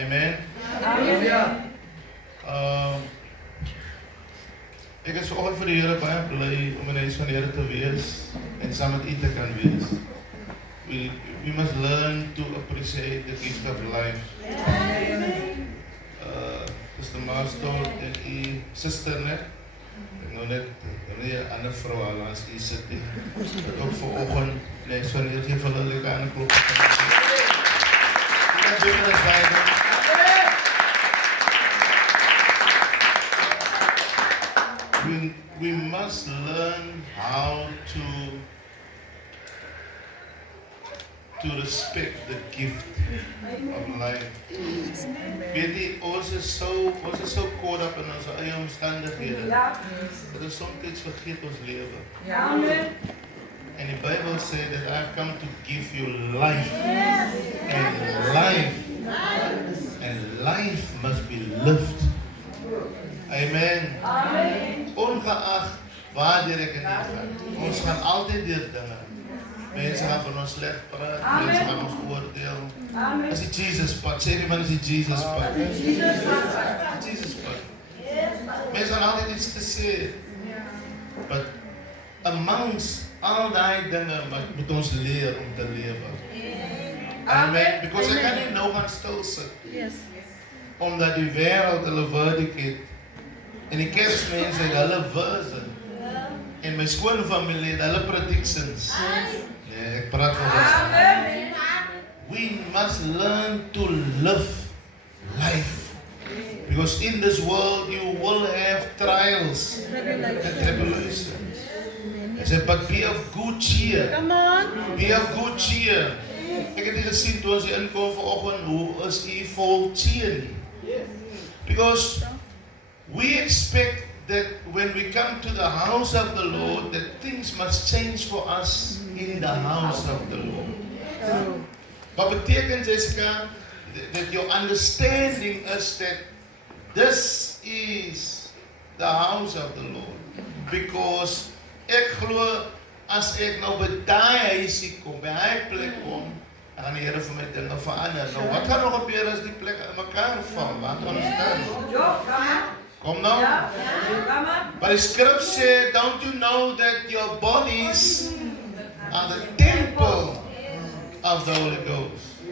Amen. Ek is vanoggend vir die Here baie bly om in die huis van die Here te wees en saam met u te kan wees. We must learn to appreciate the gift of life. Sister Master en u sister net, ek nou net nie 'n ander vrou al as u sit nie. Dat ook vanoggend lees van die geef van hulle lekker aan 'n klop. We must learn how to respect the gift of life. Weet jy, ons is so caught up in ons eie omstandighede. Dat ons soms vergeet ons lewe. En die Bijbel sê that I've come to give you life. And life must be lived. Amen. Ongeacht waar ek in gaan. Ons gaan altyd deur dinge. Mense gaan van ons sleg praat, mense gaan ons oordeel. As die Jesus pad, sê die man is die Jesus pad. Jesus pad. Mense gaan altyd iets te sê. But amongst al die dinge moet ons leer om te lewe. Amen. Because ek kan nie nou gaan stil sit. Omdat die wêreld hulle verdict het. En die kerkmense het hulle verse. En my skoonfamilie het hulle predictions. Nee, ek praat van ons. We must learn to live life. Because in this world you will have trials and tribulations. Hy sê, but be of good cheer. Come on. Be of good cheer. Ek het nie gesien toe ons hier inkom vanoggend, hoe is u vol cheer nie? Because we expect that when we come to the house of the Lord, that things must change for us in the house of the Lord. Wat beteken, Jessica, that your understanding is that this is the house of the Lord. Because ek glo, as ek nou by daai huisie kom, by hy plek kom, dan gaan die Here vir my dinge verander. Nou, wat gaan nog gebeur as die plek in mekaar val? Wat gaan ons dan? Kom nou. But the script said, don't you know that your bodies are the temple of the Holy Ghost?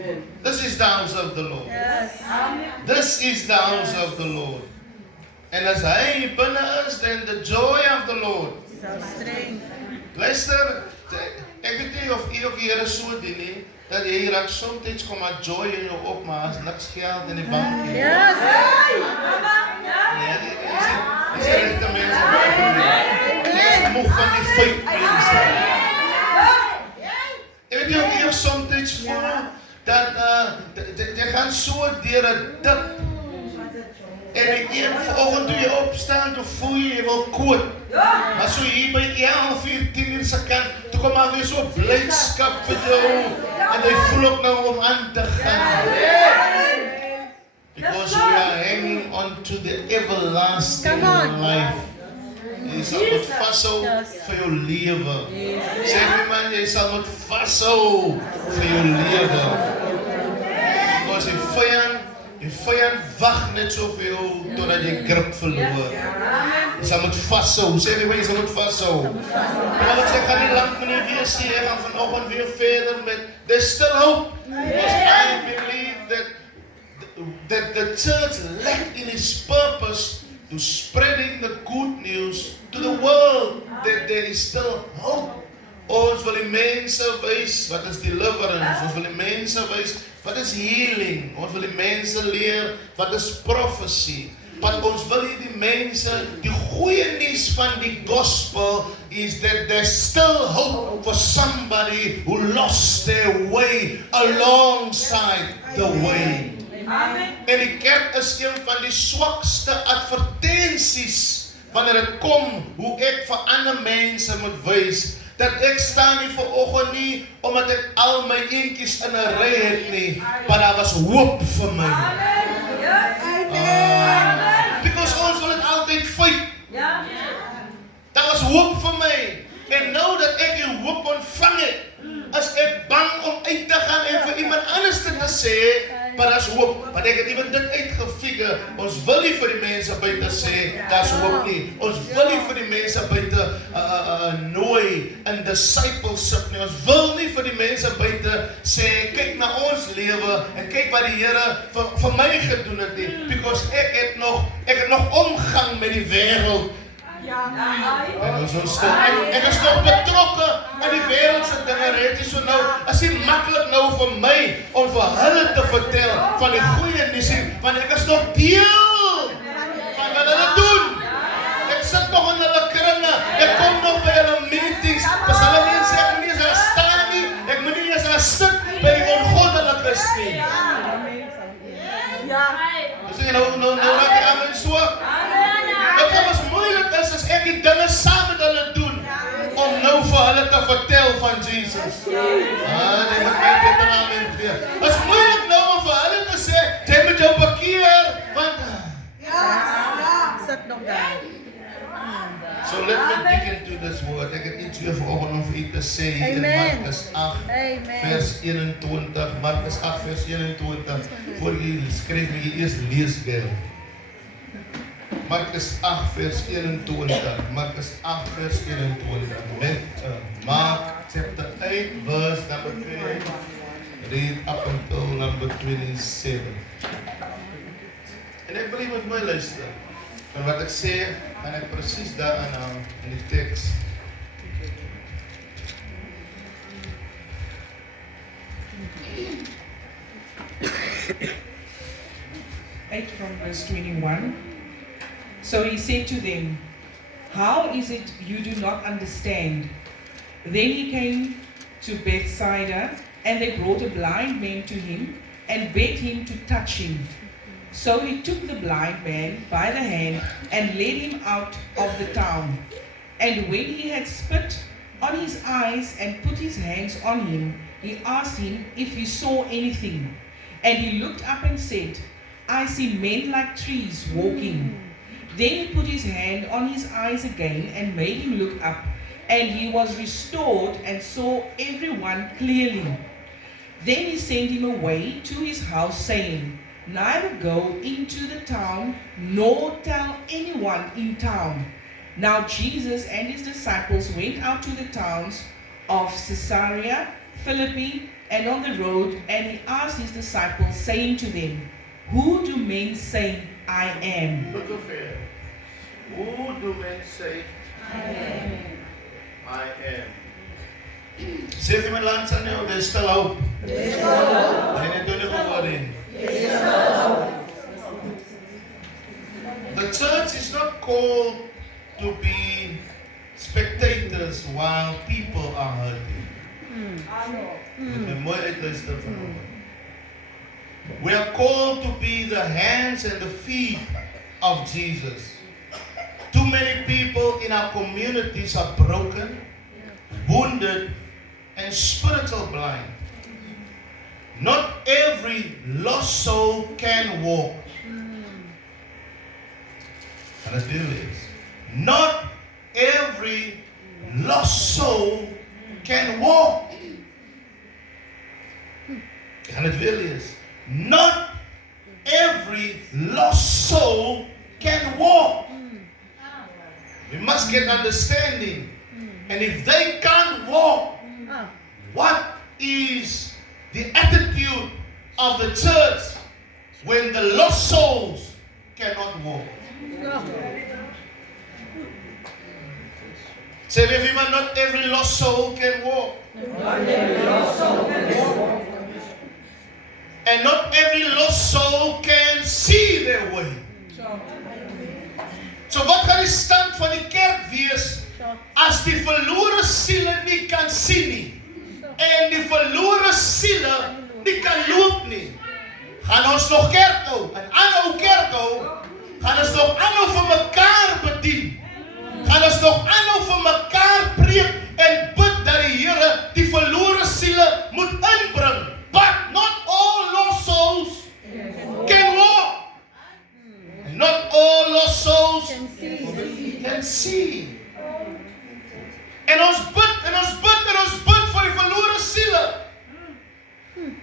This is the house of the Lord. This is the house of the Lord. And as hy binne is, then the joy of the Lord. Luister, ek weet nie of u ook die Here so dien nie, dat jy raak soms kom maar joy in jou op, maar as niks geld in die bank nie. Dis regte mense. Dis moeg van die feit mense. Ek weet nie of jy soms voel, dat jy gaan so deur 'n dip. En ek vanoggend toe jy opstaan, toe voel jy wil koot. Maar so hier by 11:00, 10:00 se kant, toe kom maar weer so blydskap vir jou. En jy voel ook nou om aan te gaan. Because we are hanging on to the everlasting life. Jy sal moet vashou vir jou lewe. Sê my man, jy sal moet vashou vir jou lewe. Because die vyand wag net so vir jou totdat jy grip verloor. Jy sal moet vashou. Sê my man, jy sal moet vashou. Maar wat sê, gaan nie lang meneer wees nie, jy gaan vanoggend weer verder met, there's still hope. Because I believe that the church lacked in its purpose to spreading the good news to the world, that there is still hope. Ons wil die mense wys wat is deliverance, ons wil die mense wys wat is healing, ons wil die mense leer wat is prophecy, want ons wil die mense, die goeie nuus van die gospel is that there's still hope for somebody who lost their way alongside the way. En die kerk is een van die swakste advertensies wanneer dit kom hoe ek vir ander mense moet wys dat ek staan nie vanoggend nie omdat ek al my eentjies in 'n ry het nie, maar daar was hoop vir my. Because ons wil dit altyd fight. Daar was hoop vir my. En nou dat ek die hoop ontvang het, as ek bang om uit te gaan en vir iemand anders te sê, maar daar's hoop. Want ek het even dit uitgefigure. Ons wil nie vir die mense buite sê, daar's hoop nie. Ons wil nie vir die mense buite nooi in discipleship nie. Ons wil nie vir die mense buite sê, kyk na ons lewe en kyk wat die Here vir my gedoen het nie. Because ek het nog omgang met die wêreld. En ons ek is nog betrokke in die wêreldse dinge. Het jy so nou, as jy maklik nou vir my om vir hulle te vertel van die goeie nuus, want ek is nog deel van wat hulle doen. Ek sit nog in hulle kringe, ek kom nog by hulle meetings, as hulle mense, ek moet nie eens daar staan nie, ek moet nie eens daar sit by die ongoddelikes nie. Dus jy nou raak jy aan my so. Wat ons moeilik is, as ek die dinge saam met hulle doen, om nou vir hulle te vertel van Jesus. Nee, moet ek beter amen gee. Het is moeilik nou om vir hulle te sê, jy moet jou bekeer, want... Sit nog daar. So let me dig into this word. Ek het iets weer vanoggend om vir u te sê hier in Markus 8, vers 21. Markus 8, vers 21. Voor jy skryf, moet jy eers lees gel. Markus 8, vers 21. Markus 8, vers 21. Met Mark chapter 8, verse number 20. Read up until number 27. En ek wil jy met my luister. En wat ek sê, en ek presies daaraan in die teks. From verse 21. So he said to them, "How is it you do not understand?" Then he came to Bethsaida, and they brought a blind man to him and begged him to touch him. So he took the blind man by the hand and led him out of the town. And when he had spit on his eyes and put his hands on him, he asked him if he saw anything. And he looked up and said, "I see men like trees walking." Then he put his hand on his eyes again and made him look up, and he was restored and saw everyone clearly. Then he sent him away to his house, saying, "Neither go into the town, nor tell anyone in town." Now Jesus and his disciples went out to the towns of Caesarea Philippi and on the road, and he asked his disciples, saying to them, "Who do men say I am?" Look up here. Who do men say I am? I am. Sê vir my land aan jou, there's still hope. There's still hope. En doen nie geworden. There's still hope. The church is not called to be spectators while people are hurting. We are called to be the hands and the feet of Jesus. Too many people in our communities are broken, wounded, and spiritual blind. Not every lost soul can walk. And the deal is, not every lost soul can walk. And it really is. Not every lost soul can walk. We must get understanding. And if they can't walk, what is the attitude of the church when the lost souls cannot walk? Say with him, not every lost soul can walk. Not every lost soul can walk. And not every lost soul can see their way. So wat gaan die stand van die kerk wees as die verlore siele nie kan sien nie en die verlore siele nie kan loop nie? Gaan ons nog kerk hou en aanhou kerk hou? Gaan ons nog aanhou vir mekaar bedien? Gaan ons nog aanhou vir mekaar preek en bid dat die Here die verlore siele moet inbring? But not all lost souls can walk. Not all lost souls can see. En ons bid en ons bid en ons bid vir die verlore siele.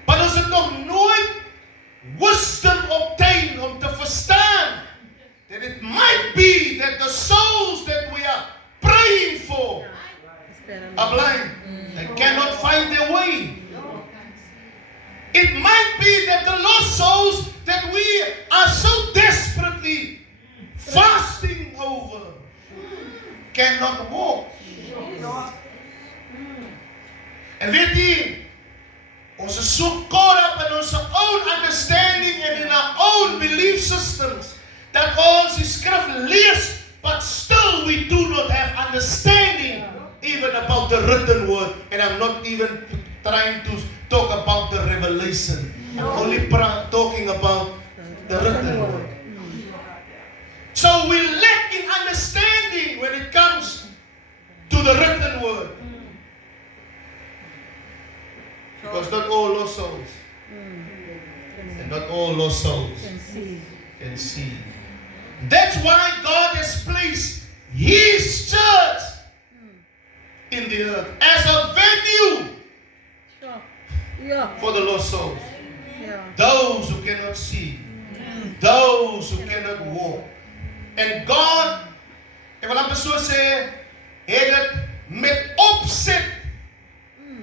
Maar ons het nog nooit be that the lost souls that we are so desperately fasting over cannot walk. En weet jy, ons is so caught up in our own understanding and in our own belief systems that ons die skrif lees, but still we do not have understanding even about the written word. And I'm not even trying to talk about the revelation. I'm only talking about the written word. So we lack in understanding when it comes to the written word. Because not all lost souls, and not all lost souls can see. That's why God has placed His church in the earth as a venue for the lost souls. Those who cannot see, those who cannot walk. And God, ek wil amper so sê, het dit met opset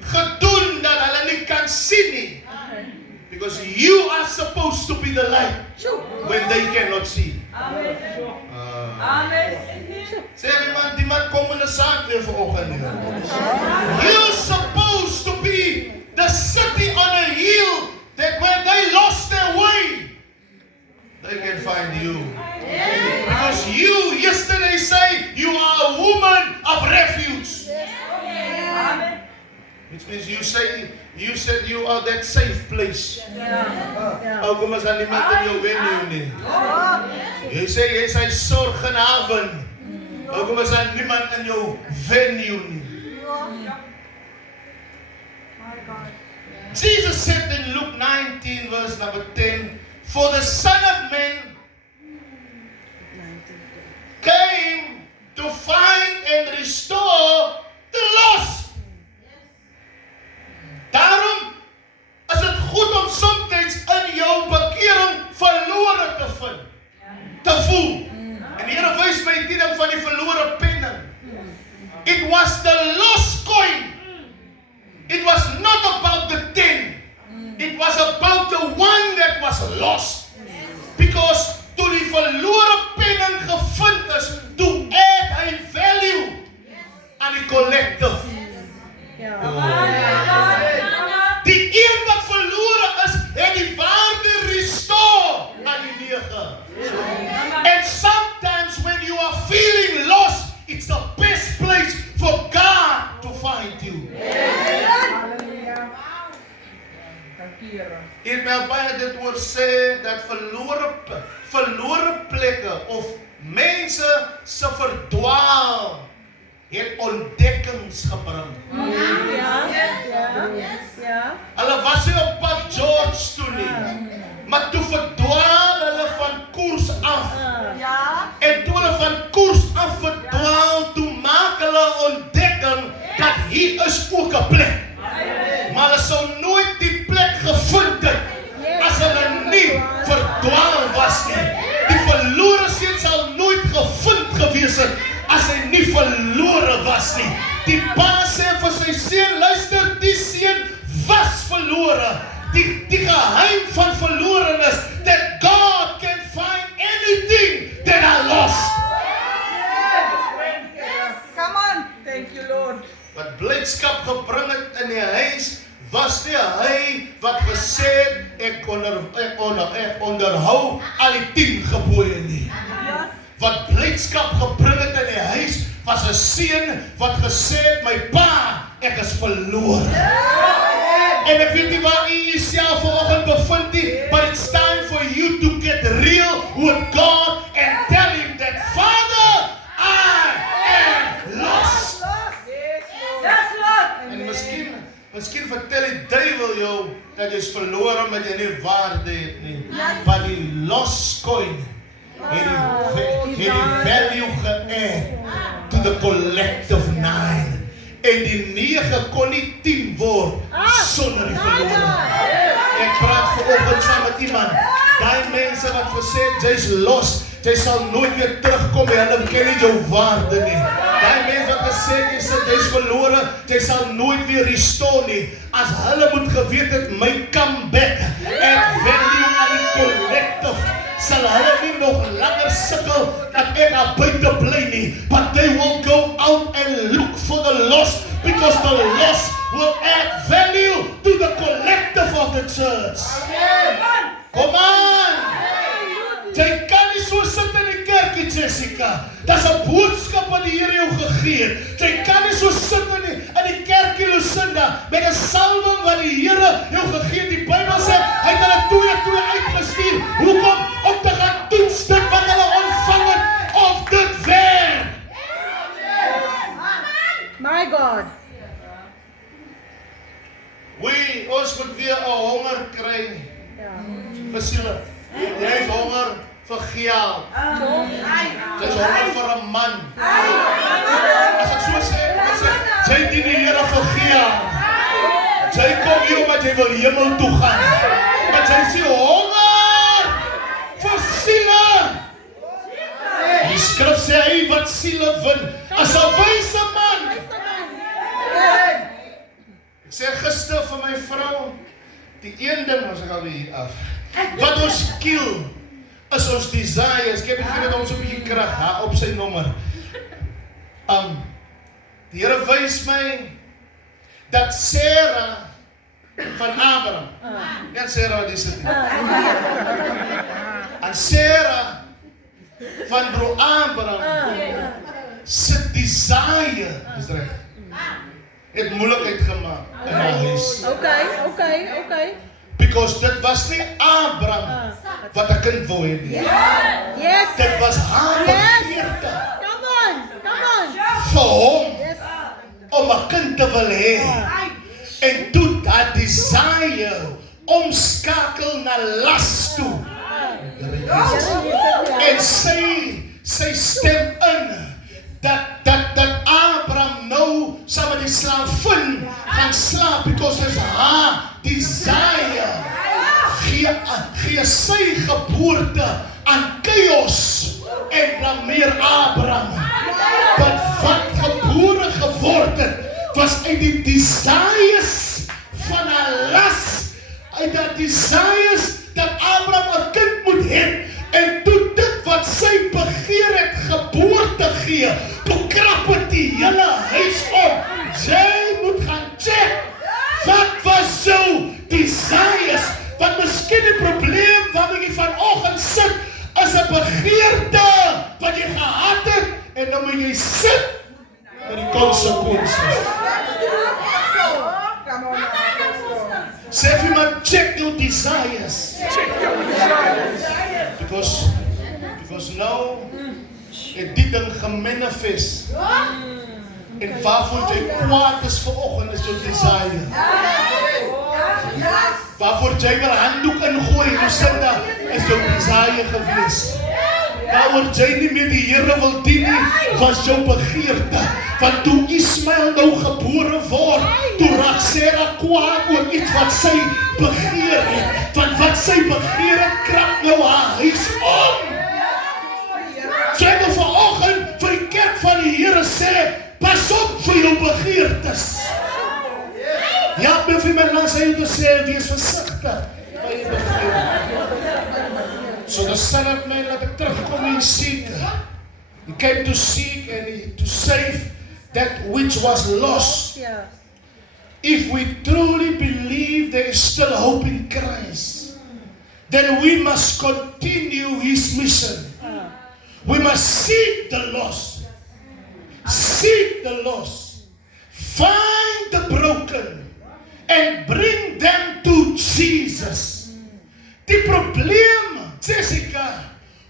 gedoen dat hulle nie kan sien nie. Because you are supposed to be the light when they cannot see. Amen. Sê die man kom in 'n saak weer vanoggend. You're supposed to be the city on a hill that when they lost their way, they can find you. Because you yesterday say you are a woman of refuge. Which means you said you are that safe place. Ou kom as aan niemand in jou venue nie. Jy sê jy is 'n sorgenhaven. Ou kom as aan niemand in jou venue nie. Jesus said in Luke 19 verse number 10, for the Son of Man came to find and restore the lost. Daarom is dit goed om soms in jou bekering verlore te vind, te voel. En die Here wys my die ding van die verlore penning. It was the lost coin. It was not about the 10. It was about the one that was lost. Because toe die verlore penning gevind is, toe add hy value aan die collective. Die een wat verlore is, het die waarde restore aan die 9. And sometimes when you are feeling lost, it's the best place for God to find you. Het my baie dit oor sê dat verlore plekke of mense se verdwaal het ontdekkings gebring. Hulle was nie op pad George toe nie, maar toe verdwaal hulle van koers af. En toe hulle van koers af verdwaal, toe maak hulle ontdekking dat hier is ook 'n plek. Maar hulle sou nooit die plek gevind het as hulle nie verdwaal was nie. Die verlore seun sal nooit gevind gewees het as hy nie verlore was nie. Die pa sê vir sy seun, luister, die seun was verlore. Die geheim van verlorenes, that God can find anything that are lost. Come on. Thank you, Lord. Wat blydskap gebring het in die huis, was nie hy wat gesê het, ek onderhou al die 10 gebooie nie. Wat blydskap gebring het in die huis, was 'n seun wat gesê het, my pa, ek is verlore. En ek weet nie waar u jouself vanoggend bevind nie, but it's time for you to get real with God and tell him that, Father, I am lost. En miskien vertel die duiwel jou dat jy is verlore omdat jy nie waarde het nie. Maar die lost coin het die value ge-add to the collective 9. En die 9 kon nie 10 word sonder die verlore. Ek praat vanoggend saam met iemand. Daai mense wat gesê het jy's lost, jy sal nooit weer terugkom nie. Hulle ken nie jou waarde nie. Daai mense wat gesê het jy's verlore, jy sal nooit weer restore nie. As hulle moet geweet het my comeback and ek gaan buite bly nie, but they will go out and look for the lost, because the lost will add value to the collective of the church. Kom aan! Jy kan nie so sit in die kerkie, Jessica. Dis 'n boodskap wat die Here jou gegee het. Jy kan nie so sit in die kerkie, Lucinda, met 'n salwing wat die Here jou gegee het. Die Bybel sê, hy het hulle twee uitgestuur. Hoekom? Om te gaan toets dit wat hulle ontvang het, of dit werk. My God. Ons moet weer 'n honger kry vir siele. Jy is honger vir geld. Jy is honger vir 'n man. As ek so sê, jy dien die Here vir geld. Jy kom hier omdat jy wil hemel toe gaan. Maar jy sê honger vir siele. Die skrif sê hy wat siele win as 'n wyse man. Ek sê gister vir my vrou, die een ding, ons gaan hier af. Wat ons kill is ons desires. Ek heb net om so 'n bietjie krag op sy nommer. Die Here wys my dat Sarah van Abraham. Ja, Sarah wat is dit? En Sarah van bro Abraham se desire is reg. Het moeilikheid gemaak in haar huis. Okay. Because dit was nie Abraham wat 'n kind wou hê nie. Yes. Dit was haar begeerte Come on. vir hom om 'n kind te wil hê. En toe dat desire omskakel na las toe. En sy stem in dat Abraham nou saam met die slavin gaan slaap, because it's haar desire. Gee sy geboorte aan chaos en blameer Abraham. But wat gebore geword het, was uit die desires van haar las, uit die desires dat Abraham 'n kind moet hê. En toe dit wat sy begeer het geboorte gee, toe krap het die hele huis op. Jy moet gaan check, wat was jou desires? Want miskien die probleem waarmee jy vanoggend sit, is 'n begeerte wat jy gehad het, en dan moet jy sit met die konsekwensies. Sê vir iemand, check your desires. Because now, het die ding gemanifest. En waarvoor jy kwaad is vanoggend is jou desire. Waarvoor jy wil handdoek ingooi, Lucinda, is jou desire gewees. Waaroor jy nie meer die Here wil dien nie, was jou begeerte. Want toe Ismael nou gebore word, toe raak Sarah kwaad oor iets wat sy begeer het. Want wat sy begeer het, krap nou haar huis om. So ek wil vanoggend vir die kerk van die Here sê, pas op vir jou begeertes. Ja, my vir my langs hy te sê, wees versigtig by jou begeertes. So the Son of Man, laat ek terugkom en seek. He came to seek and to save that which was lost. If we truly believe there is still hope in Christ, then we must continue His mission. We must seek the lost. Seek the lost. Find the broken and bring them to Jesus. Die probleem, Jessica,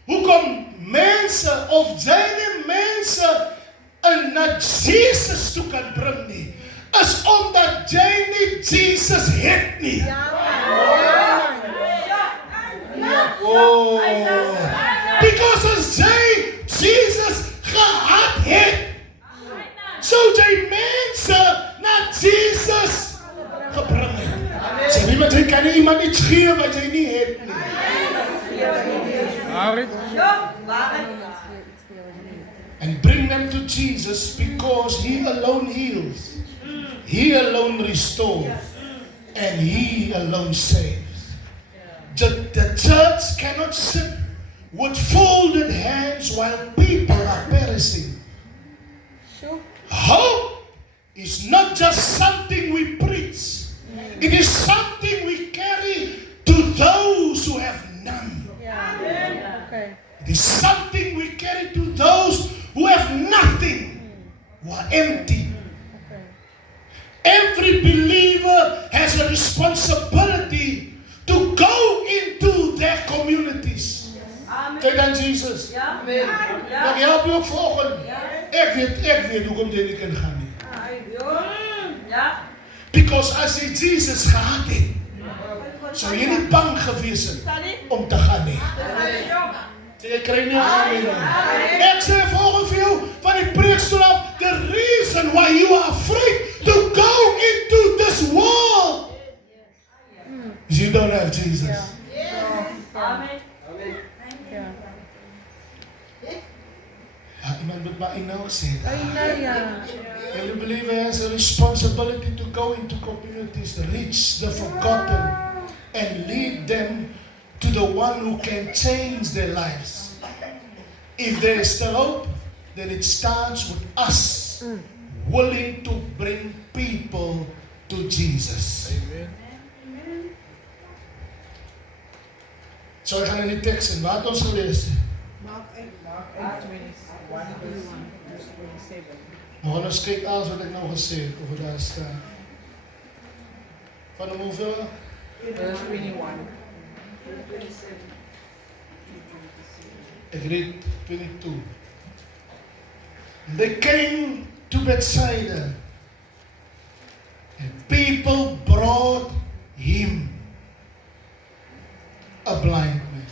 hoekom mense of jy nie mense na Jesus toe kan bring nie, is omdat jy nie Jesus het nie. Because as jy Jesus gehad het, sou jy mense na Jesus gebring het. Sê iemand, jy kan nie iemand iets gee wat jy nie het nie. And bring them to Jesus, because He alone heals, He alone restores, and He alone saves. The church cannot sit with folded hands while people are perishing. Sure. Hope is not just something we preach. It is something we carry to those who have none. Yeah. Okay. It is something we carry to those who have nothing, who are empty. Okay. Every believer has a responsibility to go into their communities. Kijk dan Jesus. Ik help je ook volgen. Ik weet hoe komt jullie kunnen gaan. Because as je Jesus gehad hebt, zou je niet bang geweest zijn om te gaan. Je krijgt niet aan. Ik zeg volgens jou van die preekstoel af, the reason why you are afraid to go into this world is you don't have Jesus. Amen. Iemand moet maar in ook zeggen. Ja. Every believer has a responsibility to go into communities, reach the forgotten, and lead them to the one who can change their lives. If there is still hope, then it starts with us willing to bring people to Jesus. Amen. So we gaan in die tekst in. Waar het ons gelezen? Mark 8, 27. We gaan eens kijken alles wat ik nou gezegd heb, over daar staan. Van de hoeveel? Verse 21. Ik read 22. They came to Bethsaida, and people brought him, a blind man.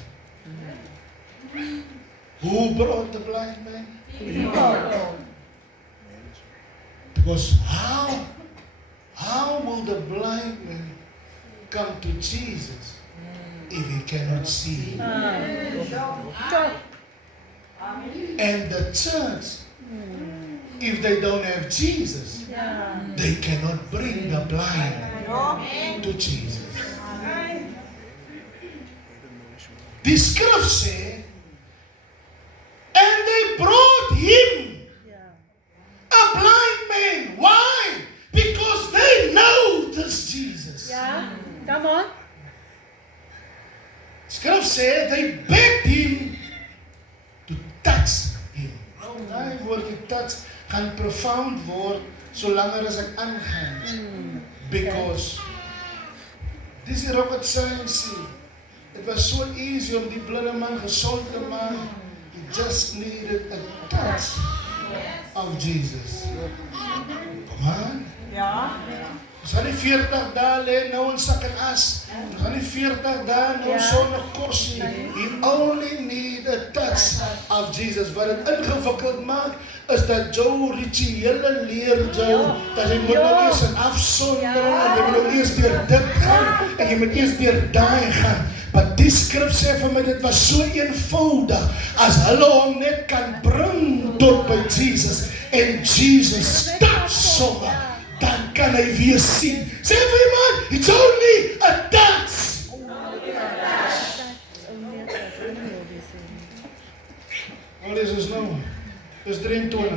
Who brought the blind man? People. Because how will the blind man come to Jesus if he cannot see? And the church, if they don't have Jesus, they cannot bring the blind to Jesus. The scripture says, and they brought him, a blind man. Why? Because they know this Jesus. Yeah. Come on. Scripture says they begged him to touch him. Nou, die woord die touch gaan profound word solange as ek aangaan. Because this is rocket science. It was so easy om die blinde man gesond te maak. He just needed a touch of Jesus. Come on. Ja. Ons gaan nie 40 dae lê nou in sak en as. Ons gaan nie 40 dae nou sonder kos nie. You only need a touch of Jesus. Wat het ingewikkeld maak is dat Joe rituele leer Joe dat jy moet nou eers in afsondering en jy moet nou eers deur dit gaan en jy moet eers deur daai gaan. Maar die skrif sê vir my dit was so eenvoudig as hulle hom net kan bring tot by Jesus en Jesus stap sommer. Dan kan hy weer sien. Sê vir iemand, it's only a touch. Wat is ons nou? Dis 23.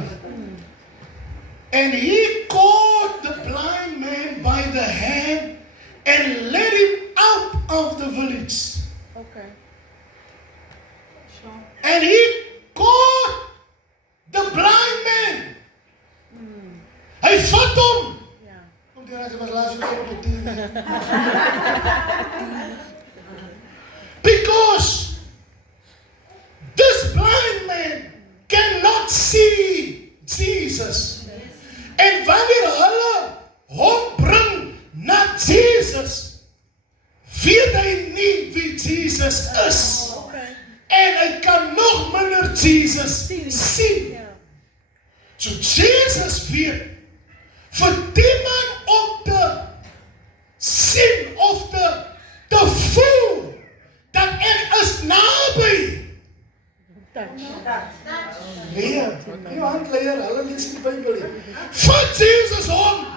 And he caught the blind man by the hand and led him out of the village. Okay. And he caught the blind man. Hy vat hom. Kom die raad, was laatst op die TV. Because this blind man cannot see Jesus. En wanneer hulle hom bring na Jesus, weet hy nie wie Jesus is. En hy kan nog minder Jesus sien. So Jesus weet, vir die man om te sien of te voel dat ek is naby. Nee, die handleier, hulle lees die Bybel nie. Vat Jesus om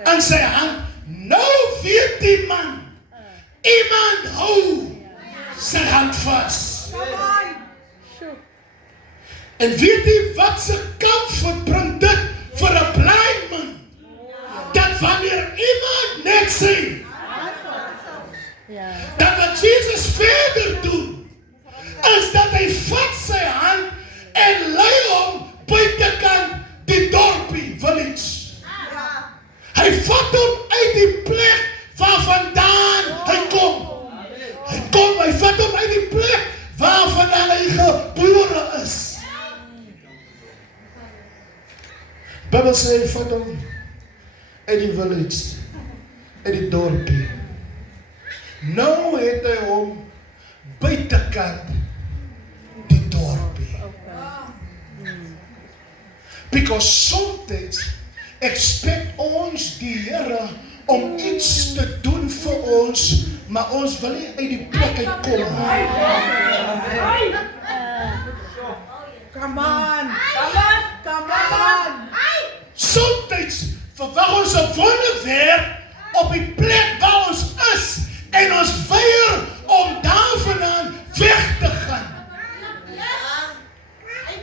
in sy hand. Nou weet die man, iemand hou sy hand vas. En weet jy wat se comfort bring dit vir 'n blind man? Dat wanneer iemand net sê, dat wat Jesus verder doen, is dat hy vat sy hand en lei hom buitekant die dorpie, village. Hy vat hom uit die plek waar vandaan hy kom. Hy vat hom uit die plek waar vandaan hy gebore is. Bybel sê hy vat hom uit die village, uit die dorpie. Nou het hy hom buitekant die dorpie. Because sometimes expect ons die Here om iets te doen vir ons, maar ons wil nie uit die plek uitkom. Come on. Sometimes verwag ons 'n wonderwerk op die plek waar ons is en ons weier om daarvandaan weg te gaan.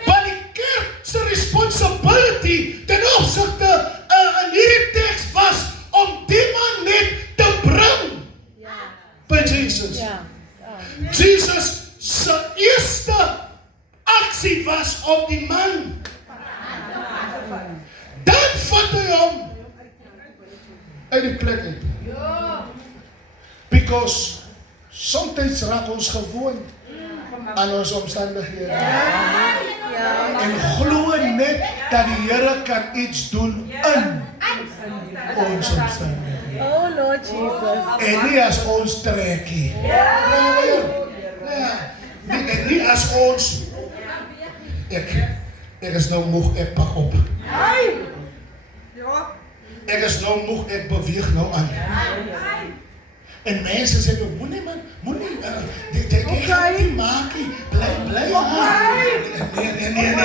Maar die kerk se responsibility ten opsigte in hierdie teks was om die man net te bring by Jesus. Jesus se eerste aksie was om die man. Dan vat hy hom uit die plek uit. Because sometimes raak ons gewoon aan ons omstandighede. En glo net dat die Here kan iets doen in ons omstandighede. Oh Lord Jesus. En nie as ons trekkie. En nie as ons. Ek is nou moeg, ek pak op. Ek is nou moeg, ek beweeg nou aan. En mense sê, moenie man, moenie, jy gaan nie maak nie, bly aan. Nee,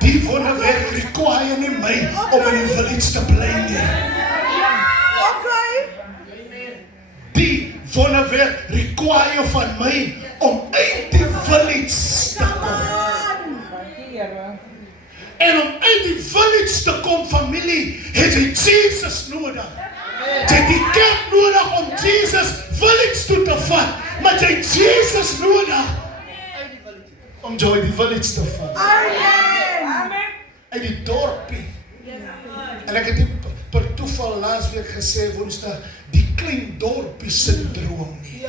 die wonderwerk require nie my om in die village te bly nie. Die wonderwerk require van my om uit die village te kom. En om uit die village te kom, familie, het jy Jesus nodig. Jy het die kerk nodig om Jesus village toe te vat, maar jy het Jesus nodig om jy die village te vat. Amen. Uit die dorpie. En ek het nie per toeval laasweek gesê, Woensdag, die klein dorpie syndroom nie.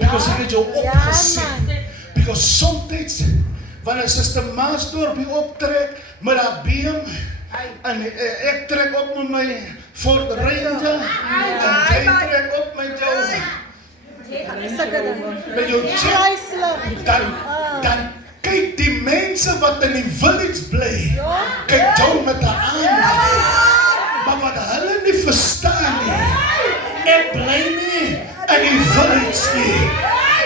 Because ek het jou opgesit. Because sometimes, wanneer Suster Maasdorpie optrek met haar beam, en ek trek op met my Ford Ranger, en jy trek op met jou jeep, dan kyk die mense wat in die village bly, kyk jou met haar aan, maar wat hulle nie verstaan nie, ek bly nie in die village nie.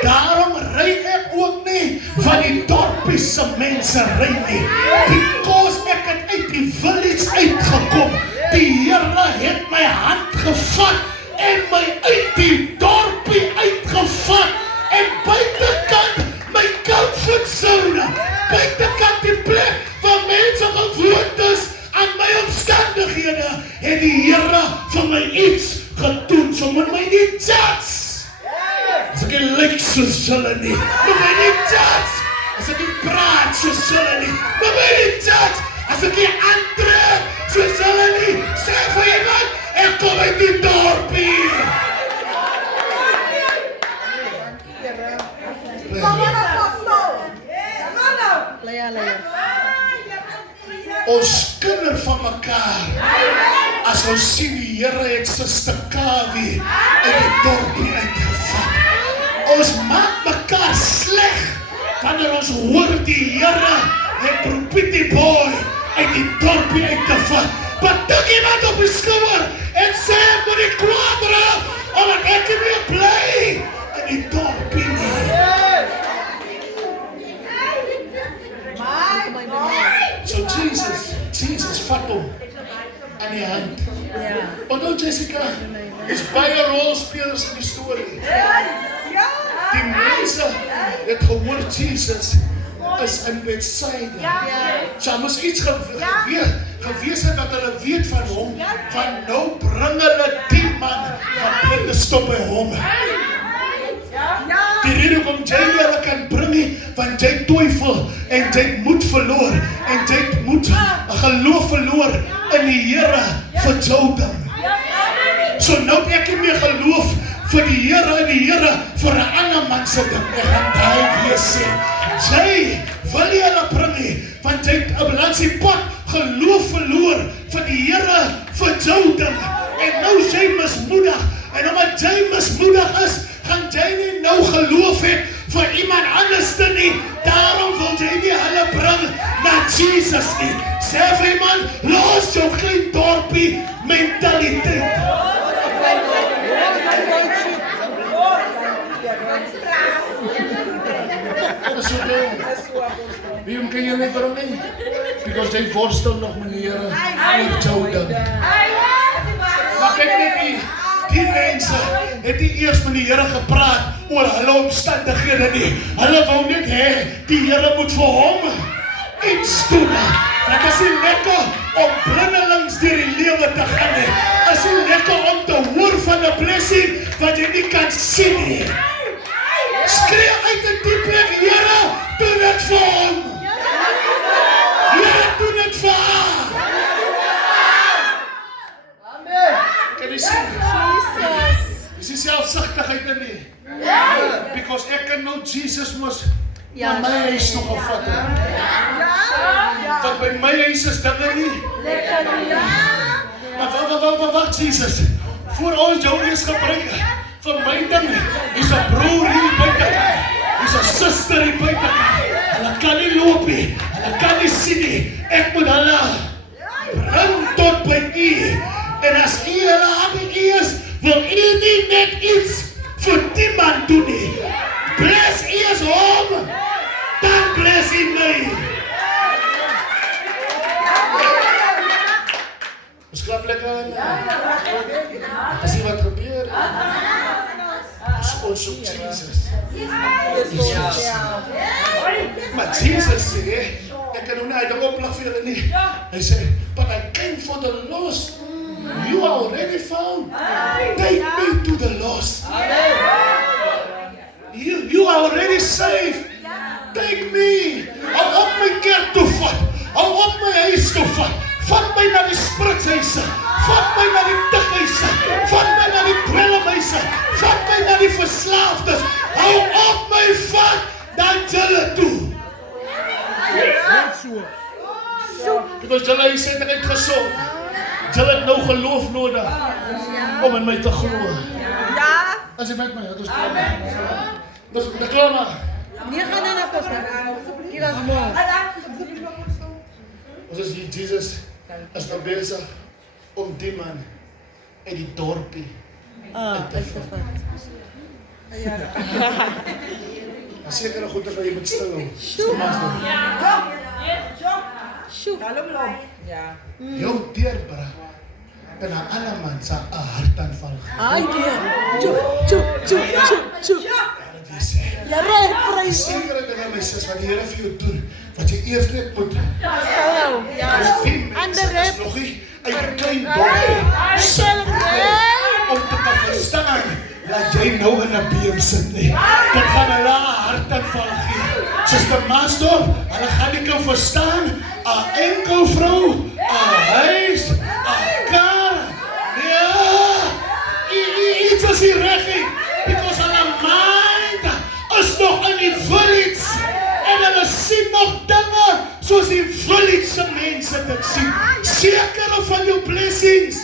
Daarom ry ek ook nie van die dorpie se mense ry nie. Because ek het uit die village uitgekom. Die Here het my hand gevat en my uit die dorpie uitgevat en buitekant my comfort zone, buitekant die plek waar mense gewoond is aan my omstandighede, het die Here vir my iets gedoen. So moet my nie judge. As ek nie lyk soos hulle nie, moet my nie judge. As ek nie praat soos hulle nie, moet my nie judge. As ek nie aantrek soos hulle nie, sê vir iemand, ek kom uit die dorpie. Ons kinder van mekaar. As ons sien die Here het Suster Kawie uit die dorpie uitgevat. Ons maak mekaar sleg wanneer ons hoor die Here het Propietie Boy uit die dorpie uitgevat. Maar tik iemand op die skouer en sê moet die kwaad raak, omdat ek nie meer bly in die dorpie nie. So Jesus vat hom aan die hand. Onthou Jessica, is baie rolspelers in die storie. Die mense het gehoor Jesus is in Bethsaida. Sy moes iets gewees het dat hulle weet van hom, van nou bring hulle die man van blinde stop by hom. Die rede om jy nie hulle kan bring nie, want jy twyfel en jy moed verloor en jy moed geloof verloor in die Here vir Jordan. So nou het ek nie meer geloof vir die Here en die Here vir 'n ander man se ding. Ek gaan daai weer sê. Jy wil nie hulle bring nie, want jy het 'n langs die pad geloof verloor vir die Here vir Jordan. En nou is jy mismoedig. En omdat jy mismoedig is, gaan jy nie nou geloof het vir iemand anders nie. Daarom wil jy nie hulle bring na Jesus nie. Sê vir iemand, los jou klein dorpie mentaliteit. Wie kan jy nie bring nie? Because jy worstel nog met die Here oor Jordan. Maar kyk net die mense het nie eers met die Here gepraat oor hulle omstandighede nie. Hulle wou net hê die Here moet vir hom iets doen. Dit is nie lekker om blindelings deur die lewe te gaan nie. Dit is nie lekker om te hoor van 'n blessing wat jy nie kan sien nie. Skree uit in die plek, Here, doen dit vir hom. Here, doen dit vir haar. Kan jy sien? Is die selfsugtigheid in nie? Because ek kan nou Jesus mos na my huis nog gevat het. Want by my huis is dinge nie. Maar wacht Jesus. Voor ons jou eers gebring vir my dinge. Is 'n broer hier buitekant. Is 'n suster hier buitekant. Hulle kan nie loop nie. Hulle kan nie sien nie. Ek moet hulle bring tot by U. En as U hulle happy is, wil U nie net iets vir die man doen nie. Bless eers hom, dan bless hy my. Ons klap lekker aan. As jy wat gebeur, ons soek Jesus. Maar Jesus sê, ek kan nou nie uit die oplag vir julle nie. Hy sê, but I came for the lost. You are already found. Take me to the lost. You are already saved. Take me. Hou op my kerk toe vat. Hou op my huis toe vat. Vat my na die spritshuise. Vat my na die tighuise. Vat my na die dwelmhuise. Vat my na die verslaafdes. Hou op my vat dan julle toe. Because julle is eintlik gesond. Julle het nou geloof nodig om in my te glo. As jy met my, dat is klaar. Dat is klaar maar. Nie gaan dan afkomen. Die was mooi. Ons is hier, Jesus is nou bezig om die man uit die dorpie uit te vat. As sekere goede wat jy moet stil hou. Sjoe. Jou deurbraak en 'n ander man se 'n hartaanval. Ai Tjoe. Ja, prys. Sekere dinge my sis wat die Here vir jou doen, wat jy eers net moet. Ander het nog nie 'n klein dorpie om te kan verstaan dat jy nou in 'n beem sit nie. Dit gaan hulle 'n hartaanval gee. Suster Master, hulle gaan nie kan verstaan 'n enkel vrou, 'n huis, 'n kar. Ja, iets is hier reg nie. Because hulle mind is nog in die village en hulle sien nog dinge soos die village se mense dit sien. Sekere van jou blessings.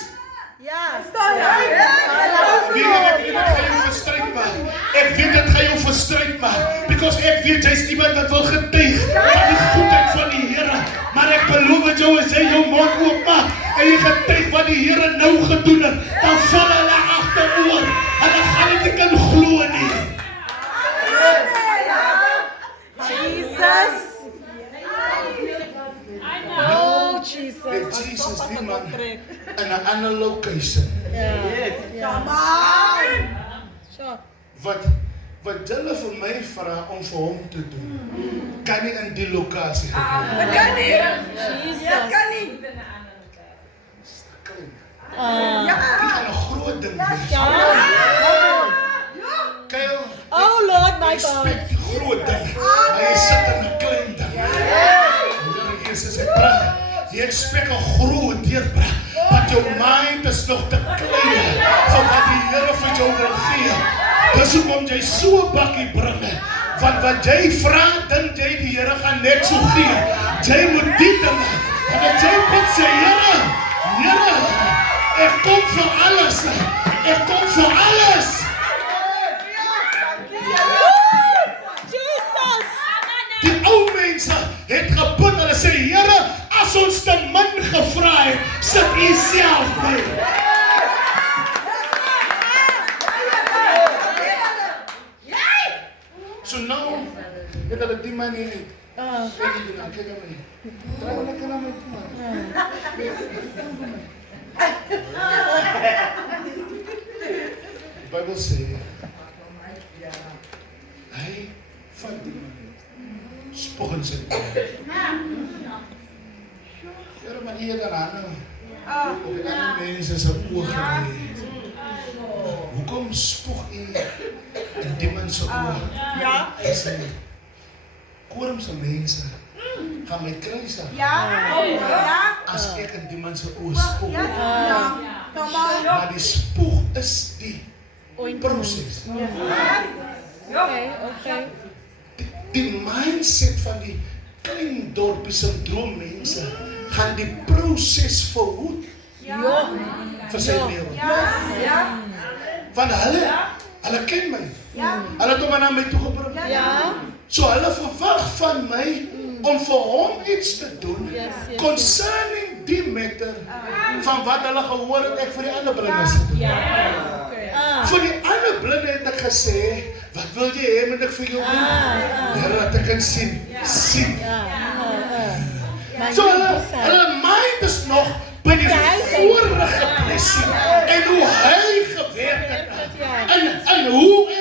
Ek weet dit gaan jou verstryd maak. Because ek weet jy's iemand wat wil getuig van die goedheid van die Here. Maar ek beloof jou as jy jou mond oopmaak en jy getuig wat die Here nou gedoen het, dan val hulle agteroor. Hulle gaan dit nie kan glo nie. Jesus. Oh, Jesus. En Jesus die man in 'n ander location. Come on. Wat wat julle vir my vra om vir hom te doen, kan nie in die lokasie gebeur. Kan nie. Jesus. Kan nie. Dit gaan 'n groot ding wees. Ja. Kyle, Oh Lord my God. expect die groot ding. Hy sit in 'n klein ding. Here Jesus sê, jy expect 'n groot deurbraak, maar jou mind is nog te klein vir wat die Here vir jou wil gee. Dis hoekom jy so 'n bakkie bring. Want wat jy vra, dink jy die Here gaan net so gee. Jy moet die dinge, want jy moet sê, Here, ek kom vir alles. Ek kom vir alles. Jesus. Die ou mense het gebid, hulle sê, Here, as ons te min gevra het, sit U self by. So nou, het hulle die man hier nie. Kyk aan my. Draai lekker na my toe. Die Bybel sê, hy van die man spog in sy oor. Here, maar hier dan aan. Op die ander mense se oor gelê. Hoekom spog U in die man se oor? Ja. Hy sê, Korumse mense gaan my kruis aan. As ek in die man se oor spog. Maar die spog is die proses. Okay. Die mindset van die klein dorpie syndroom mense gaan die proses verhoed vir sy lewe. Want hulle ken my. Hulle het hom na my toe gebring. So hulle verwag van my om vir hom iets te doen concerning die matter van wat hulle gehoor het ek vir die ander blindes het. Vir die ander blinde het ek gesê, wat wil jy hê moet ek vir jou doen? Here, dat ek kan sien. So hulle mind is nog by die vorige blessing en hoe hy gewerk het en hoe ek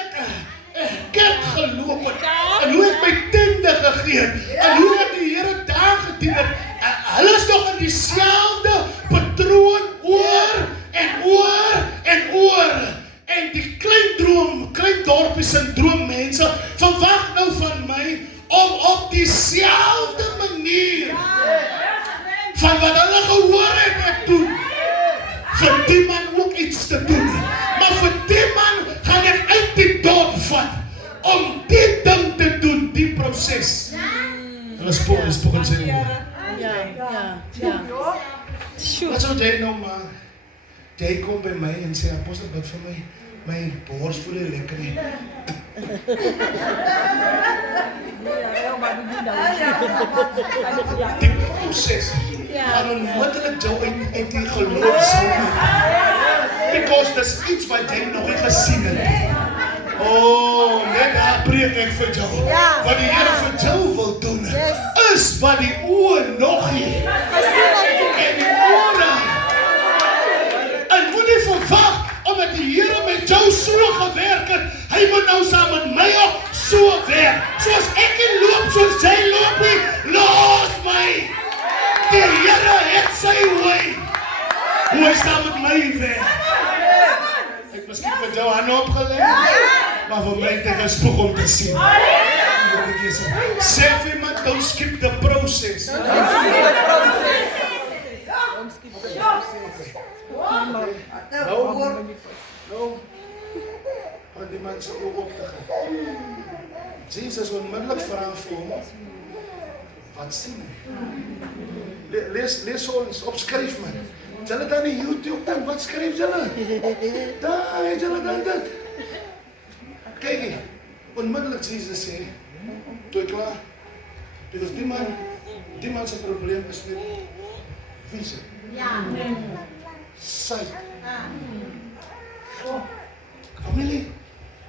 kerk geloop het en hoe ek my tende gegee het en hoe ek die Here daar gedien het. Hulle is nog in dieselfde patroon oor en oor. En die klein dorpie syndroom mense verwag nou van my om op dieselfde manier van wat hulle gehoor het ek doen, vir die man ook iets te doen. Maar vir die man gaan ek uit die dorp vat om die ding te doen, die proses. Hulle spog in sy oor. Wat sou jy nou maak? Jy kom by my en sê, apostel, bid vir my bors voel nie lekker nie. Die proses gaan onmiddellik jou uit die geloof sal. Because dis iets wat jy nog nie gesien het. Oh, net daar preek ek vir jou. Wat die Here vir jou wil doen, is wat die oë nog nie en die ore. En moet nie verwag, omdat die Here met jou so gewerk het, hy moet nou saam met my ook so werk. Soos ek nie loop, soos jy loop nie, los my. Die Here het sy way. Hoe hy saam met my werk. Ek miskien vir jou hande opgeleg, maar vir my het ek 'n spoeg om te sien. Sê vir iemand, don't skip the process. Nou, aan die man se oog op te gaan. Jesus onmiddellik vra vir hom, wat sien hy? Lees ons, opskryf man. Julle dan die YouTube ding, wat skryf julle? Daar, julle dan dit. Kyk hier, onmiddellik Jesus sê, toe klaar, because die man se probleem is met visie. Sight. Familie,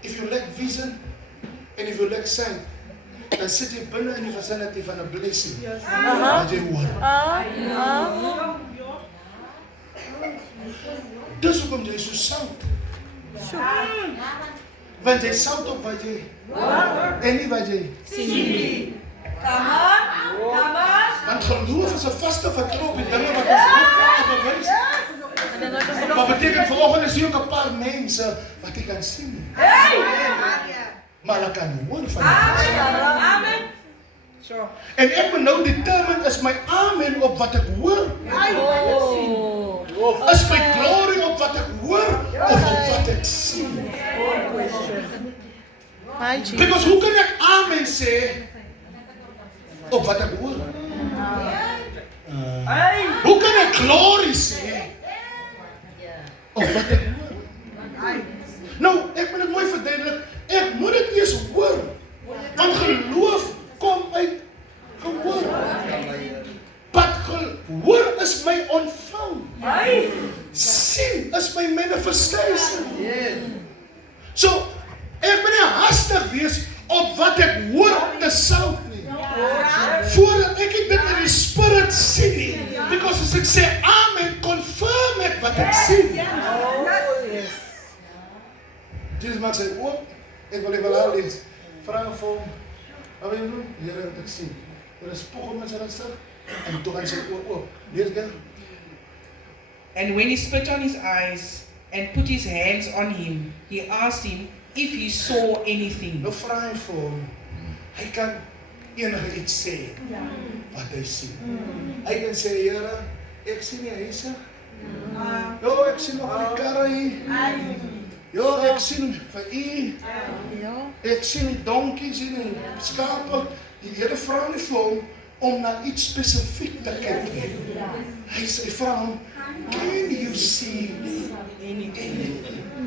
if you lack vision and if you lack sight, dan sit jy binne in die vicinity van 'n blessing. Dat jy hoor. Dis hoekom jy so sout. Want jy sout op wat jy? En nie wat jy? Want geloof is 'n vaste vertroue op dinge wat ons hoop op bewys. Maar beteken vanoggend is hier ook 'n paar mense wat jy kan sien. Maar hulle kan hoor van Amen. Sure. En ek moet nou determine is my amen op wat ek hoor? Is my glory op wat ek hoor of op wat ek sien? My Jesus. Because hoe kan ek amen sê op wat ek hoor? Hoe kan ek glory sê op wat ek hoor? Nou, ek moet dit mooi verduidelik. Ek moet dit eers hoor. Want geloof kom uit gehoor. Wat gehoor is my ontvang. Sien is my manifestation. So, ek moet nie hastig wees op wat ek hoor te sout nie. Voordat ek dit in die spirit sien nie. Because as ek sê amen, confirm ek wat ek sien. Jesus maak sy oop, ek wil al lees. Vra vir hom, wat wil jy doen? Here, wat ek sien. Er is spogel met sy rustig, en toe gaan sy oop. Lees gaan. And when he spit on his eyes and put his hands on him, he asked him if he saw anything. Nou vra hy vir hom, hy kan enige iets sê, wat hy sien. Hy kan sê, Here, ek sien die huise. Jo, ek sien nog die karre hier. Jo, ek sien vir u. Ek sien die donkies en die skape. Die Here vra nie vir hom om na iets spesifiek te kyk. Hy sê, vra hom, can you see anything?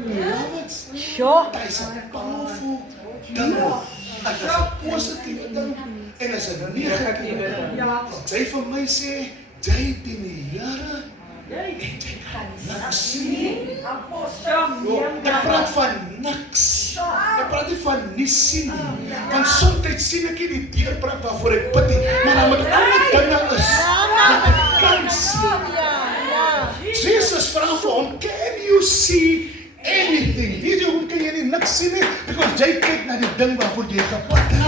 Beloveds, dat is 'n powerful ding. Dit is 'n positiewe ding en is 'n negatiewe. Wat sy vir my sê, jy dien die Here en jy kan niks sien. Ek praat van niks. Ek praat nie van nie sien nie. Want soms sien ek nie die deurbraak waarvoor ek bid nie, maar dan moet ander dinge is wat ek kan sien. Jesus vra vir hom, can you see anything? Weet jy hoe kan jy nie niks sien nie? Because jy kyk na die ding waarvoor jy gebid het.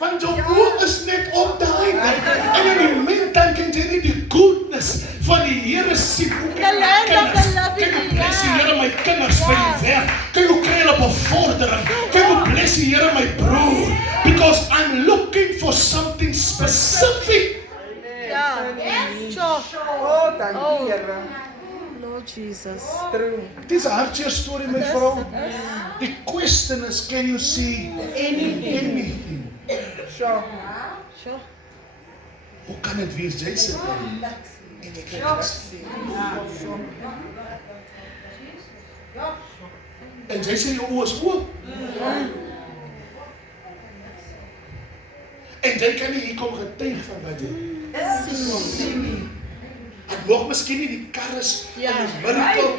Want jou oog is net op daai ding. En in die meantime kan jy nie die goodness van die Here sien. Hoe kan jy bless die Here my kinders by die werk? Kan jy kry hulle bevordering? Kan jy bless die Here my broer? Because I'm looking for something specific. Oh, Lord Jesus. Dit is 'n hartseer storie, my vrou. Die question is, can you see anything? Sure. Hoe kan dit wees? Jy sê en ek kan niks sien. En jy sê jou oë is oop. En jy kan nie hier kom getuig van wat jy sien nie. En nog miskien nie die karres en die miracle.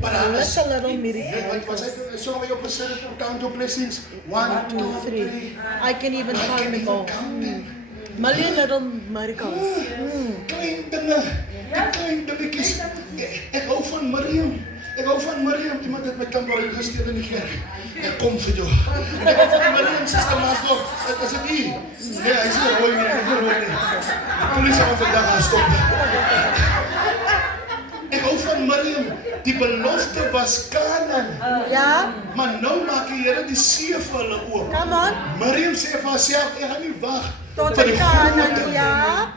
Maar daar is a little miracle. Want was hy so my op gesit het, count your blessings. 1, 2, 3. I can even count them all. Million little miracles. Klein dinge, die klein dingetjies. Ek hou van Miriam. Iemand het my kamera ingesteek in die kerk. Ek kom vir jou. Ek hou van Miriam, sister Maasdorp. Is dit nie? Nee, hy sê rooi nie, ek rooi nie. Polisie gaan vandag gaan stop. Ek hou van Miriam. Die belofte was Kanaan. Ja? Maar nou maak die Here die see vir hulle oop. Come on. Miriam sê vir haarself, ek gaan nie wag Tot vir die die Kanaan, groot. ja?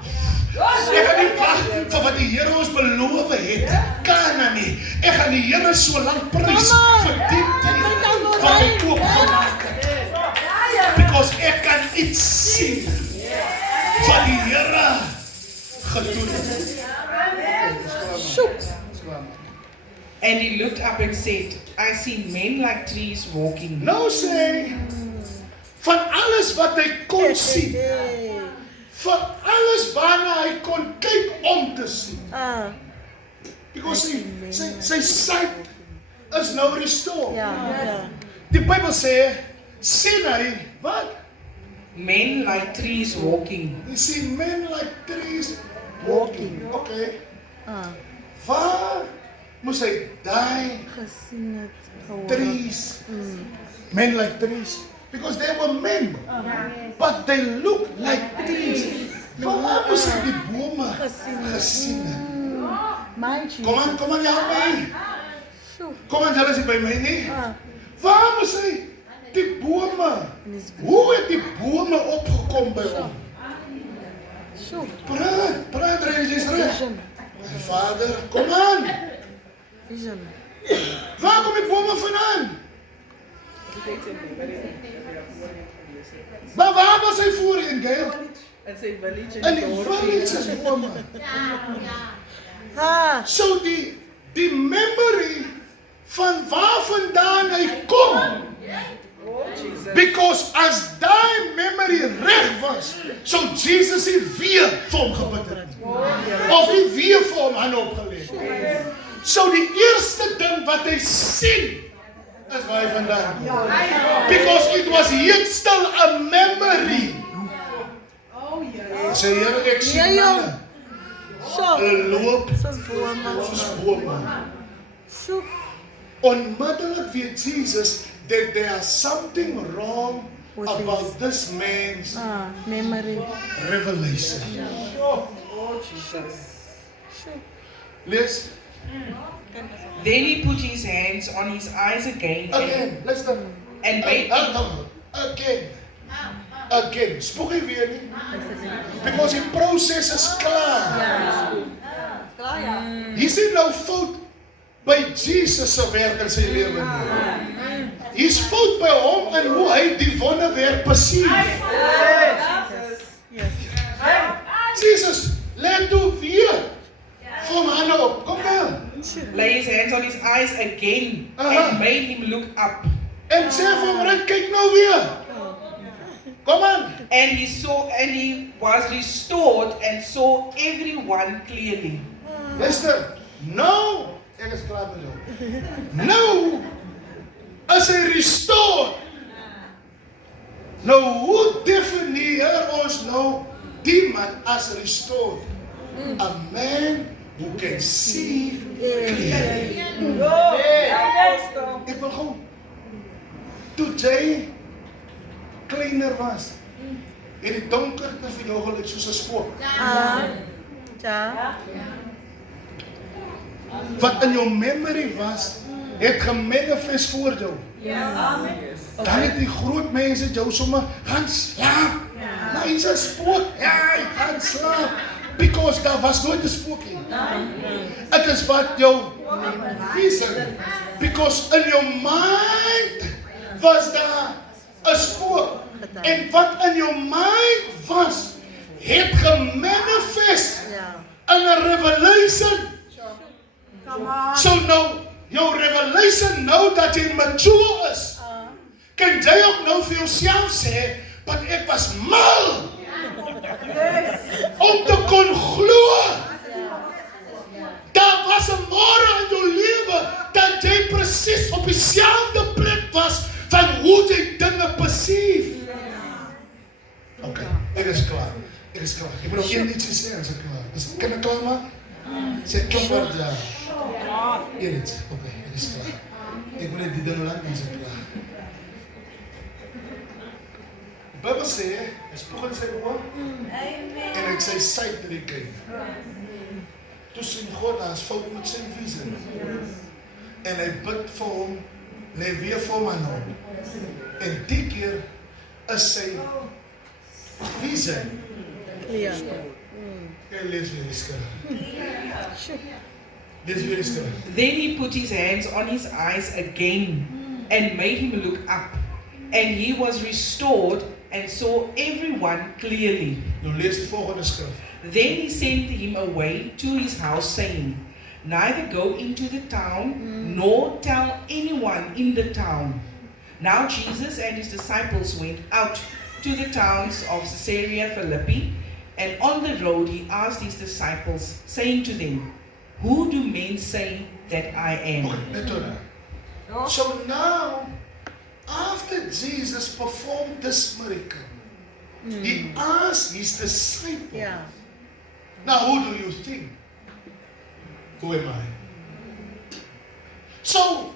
Ek gaan nie wag vir wat die Here ons beloof het. Kanaan nie. Ek gaan die Here so lank prys vir die wat ek oop gemaak het. Because ek kan iets sien wat die Here gedoen het. And he looked up and said, I see men like trees walking. Nou sê van alles wat hy kon sien, van alles waarna hy kon kyk om te sien. Because sy sight is nou restored. Die Bybel sê, sien hy, wat? Men like trees walking. You see men like trees walking. Okay. Waar moes hy die Gesien het. Gehoor. trees. Men like trees. Because they were men. But they looked like trees. Waar moes hy die bome gesien het? My Jesus. Kom aan, help my. Sjoe. Kom aan, julle is nie by my nie. Ah, Waar moes hy die bome? Hoe het die bome opgekom by hom? sjoe. Praat, jy's reg. Vision. My Vader, kom aan. Vision. Waar kom die bome vandaan? Maar waar was hy voorheen, Gail? En sy village In die village is bome. Ha. So die memory van waar vandaan hy kom. Because as daai memory reg was, so Jesus nie weer vir hom gebid het. Of nie weer vir hom hand opgelê. So die eerste ding wat hy sien is waar hy vandaan kom. Because it was yet still a memory. Sê Here, ek sien Ja, jong. hulle. Sjoe. Hulle loop Soos bome. soos bome. Sjoe. Onmiddellik weet Jesus that there is something wrong With about this man's Ah, memory. revelation. Lees. Then he put his hands on his eyes again Again, let's stop. and made Again. Spook hy weer nie? Because die proses is klaar. Hy sien nou fout by Jesus se werk in sy lewe nie. Hy's fout by hom en hoe hy die wonderwerk perceive. Yes. Jesus, let toe weer vir my hande op. Kom aan. lay his hands on his eyes again Uh-huh. and made him look up. En sê vir hom, "Ryk, kyk nou weer." Kom aan. And he was restored and saw everyone clearly. Luister. Nou, ek is klaar met jou. Nou as hy restored. Nou hoe definieer ons nou die man as restored? A man who can see clearly. Ek wil gou. Toe jy kleiner was, het die donkerte vir jou gelyk soos 'n spook. Ah. Ja. Wat in jou memory was, het gemanifest voor jou. Dan het die groot mense jou sommer gaan slaap. Maar hy's 'n spook. Ja, hy gaan slaap. Because daar was nooit 'n spook nie. Dit is wat jou vision. Because in your mind was daar 'n spook. En wat in jou mind was, het gemanifest Ja. in 'n revelation. So nou, jou revelation nou dat jy mature is, kan jy ook nou vir jouself sê, "Maar ek was mal om te kon glo." Daar was 'n môre in jou lewe dat jy presies op dieselfde plek was van hoe jy dinge perceive. Okay, ek is klaar. Ek moet nog ietsie sê as ek klaar is. Kan ek klaar maak? Sê klaar ja. Iets. Okay, ek is klaar. Ek wil net die ding laat as ek klaar. Die Bybel sê, hy spoeg in sy oor en hy sy syd drie kyk. Toe sien God as fout met sy visie. En hy bid vir hom, lê weer vir hom aan hom. En die keer is sy visie. Ja. Ek lees weer die skrif. Lees weer die skrif. Then he put his hands on his eyes again and made him look up. And he was restored and saw everyone clearly. Nou lees die volgende skrif. Then he sent him away to his house, saying, "Neither go into the town, nor tell anyone in the town." Now Jesus and his disciples went out to the towns of Caesarea Philippi, and on the road he asked his disciples, saying to them, "Who do men say that I am?" Okay, net toe nou. So now, after Jesus performed this miracle, he asked his disciples, Ja. "Now who do you think? Who am I?" So,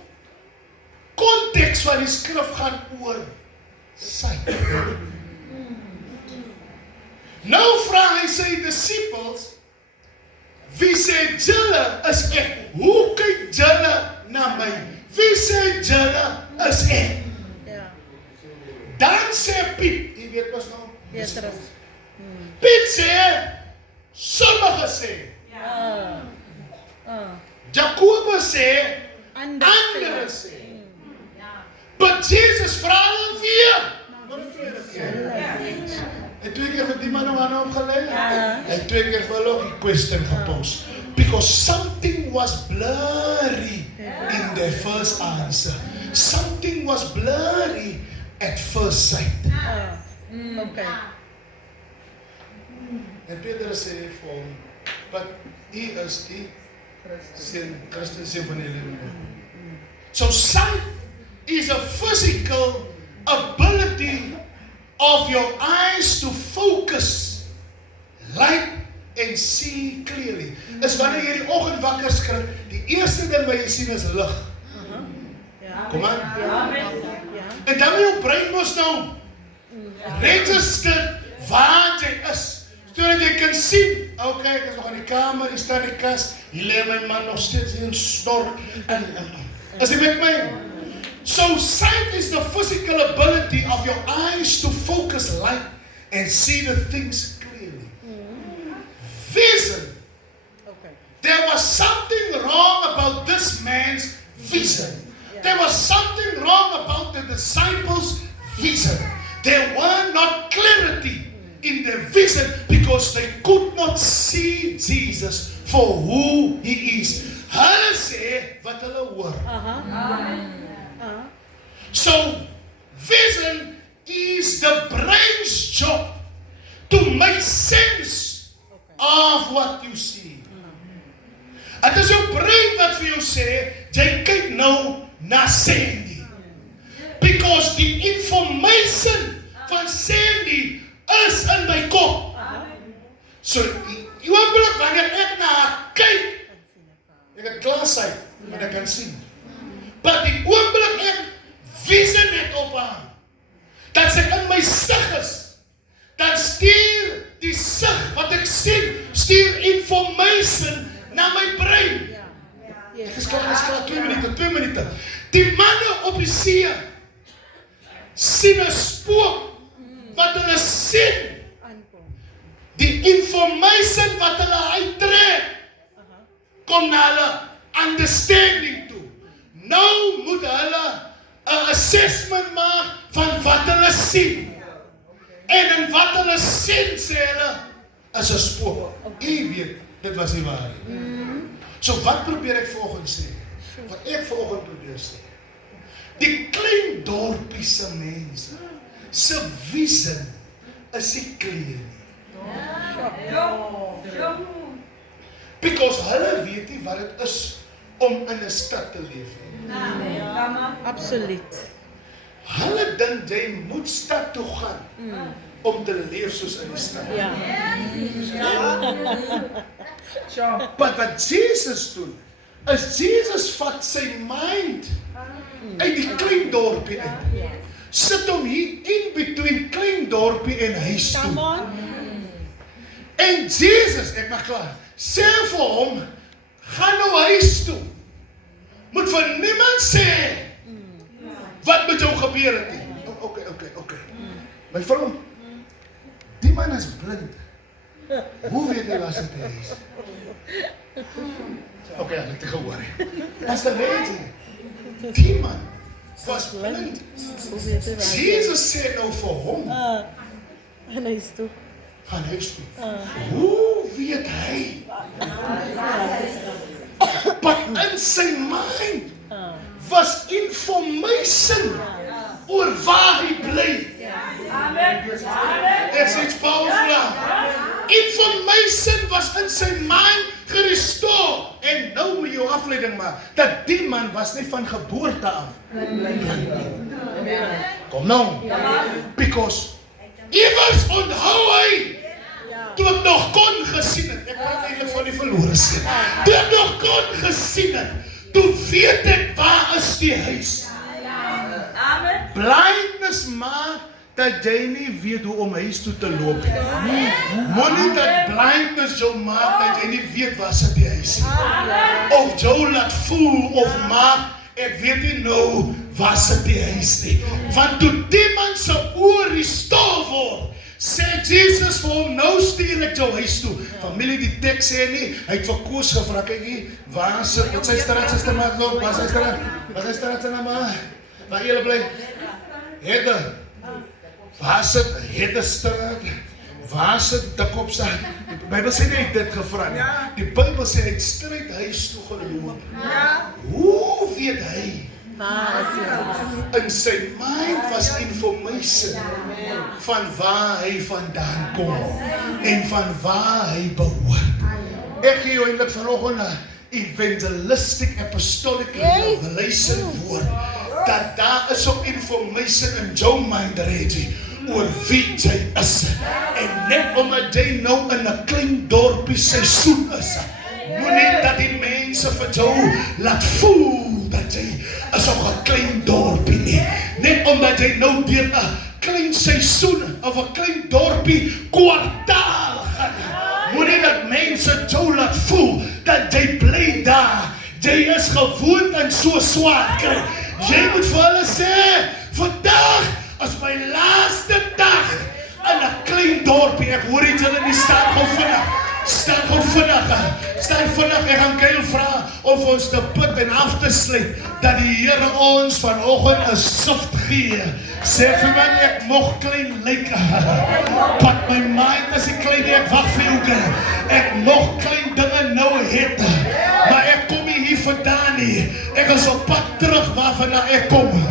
konteks van die skrif gaan oor sight. Nou vra hy sy disciples, wie sê julle is ek? Hoe kyk julle na my? Wie sê julle is ek? Ja. Dan sê Piet, jy weet mos nou, Petrus. Piet sê, sommige sê, Jacobus sê, andere sê. But Jesus vra hulle weer. Hy 2 keer vir die man om aan opgelei. Hy 2 keer vir hulle ook die question gepos. Because something was blurry in their first answer. Something was blurry at first sight. Okay. En Petrus sê vir hom, but hy is die Christen van die lewe. So sight is a physical ability of your eyes to focus light and see clearly. Is wanneer jy die oggend wakker skrik, die eerste ding wat jy sien is lig. Kom aan. En dan moet jou brein mos nou register waar jy is. Sodat jy kan sien, okay, ek is nog in die kamer, hier staan die kas, hier lê my man nog steeds in snor. Is jy met my? So sight is the physical ability of your eyes to focus light and see the things clearly. Vision. There was something wrong about this man's vision. There was something wrong about the disciples' vision. There were not clarity in their vision because they could not see Jesus for who he is. Hulle sê wat hulle hoor. So, vision is the brain's job to make sense of what you see. Het is jou brein wat vir jou sê, jy kyk nou na Sandy. Because the information van Sandy is in my kop. So, die oomblik wanneer ek na haar kyk, ek het klasheid, wat ek kan sien. Maar die oomblik ek visie net op haar, dat sy in my sig is, dan stuur die sig wat ek sien, stuur information na my brein. Ek is klaar, 2 minute. Die manne op die see, sien 'n spook, wat hulle sien, die information wat hulle uittrek, kom na hulle understanding toe. Nou moet hulle 'n assessment maak van wat hulle sien. En in wat hulle sien, sê hulle, is 'n spook. Jy weet, dit was nie waar nie. So wat probeer ek volgens sê? Wat ek volgens probeer sê? Die klein dorpie se mense, se visie is nie clear nie. Because hulle weet nie wat dit is om in 'n stad te leef nie. Absoluut. Hulle dink jy moet stad toe gaan om te leef soos in die stad. But wat Jesus doen, is Jesus vat sy mind uit die klein dorpie uit. Sit hom hier in between klein dorpie en huis toe. En Jesus, ek mag klaar, sê vir hom, gaan nou huis toe. Moet vir niemand sê wat met jou gebeur het nie. Okay. My vrou, die man is blind. Hoe weet jy wat sy is? Okay, ek het gehoor. As the lady, die man was blind. Jesus sê nou vir hom, En huis toe. gaan huis toe. Hoe weet hy? But in sy mind was information oor waar hy bly. Ek sê iets powerful. Information was in sy mind gerestore. En nou moet jy afleiding maak, dat die man was nie van geboorte af. Kom nou. Because iewers onthou hy, toe ek nog kon gesien het, ek praat eintlik van die verlore seun, toe ek nog kon gesien het, toe weet ek waar is die huis. Blindness maak dat jy nie weet hoe om huis toe te loop. Moenie dat blindness jou maak dat jy nie weet waar sit die huis. Of jou laat voel of maak ek weet nie nou waar sit die huis nie. Want toe die man se oor restore word, sê Jesus vir hom, nou stuur ek jou huis toe. Familie, die tekst sê nie, hy het vir Koos gevra, kyk hier, waar sit, wat sy straat, sy straat, waar sy straat, sy naam, waar jylle bly, Hedde, waar sit, Hedde straat, waar sit, Dikopstraat, die Bybel sê nie, hy het dit gevra nie, die Bybel sê, hy het stryd huis toe geloop, hoe weet hy, in sy mind was information van waar hy vandaan kom en van waar hy behoort. Ek gee jou eindelijk vanoggend na evangelistic apostolic revelation woord dat daar is ook information in jou mind ready oor wie jy is. En net omdat jy nou in 'n klein dorpie seisoen is, moenie dat die mense vir jou laat voel dat jy is op 'n klein dorpie nie. Net omdat jy nou deur 'n klein seisoen of 'n klein dorpie kwartaal gaan. Moenie dat mense jou laat voel dat jy bly daar. Jy is gewoond aan so swaar kry. Jy moet vir hulle sê, vandag is my laaste dag in 'n klein dorpie. Ek hoor iets hulle nie staan gou vinnig. Staan vinnig, ek gaan Kyle vra of ons te bid en af te sluit, dat die Here ons vanoggend 'n sift gee. Sê vir my, ek mag klein lyk, but my mind is nie klein nie, ek wag vir jou, ek mag klein dinge nou het, maar ek kom nie hier vandaan nie, ek is op pad terug waarvan ek kom.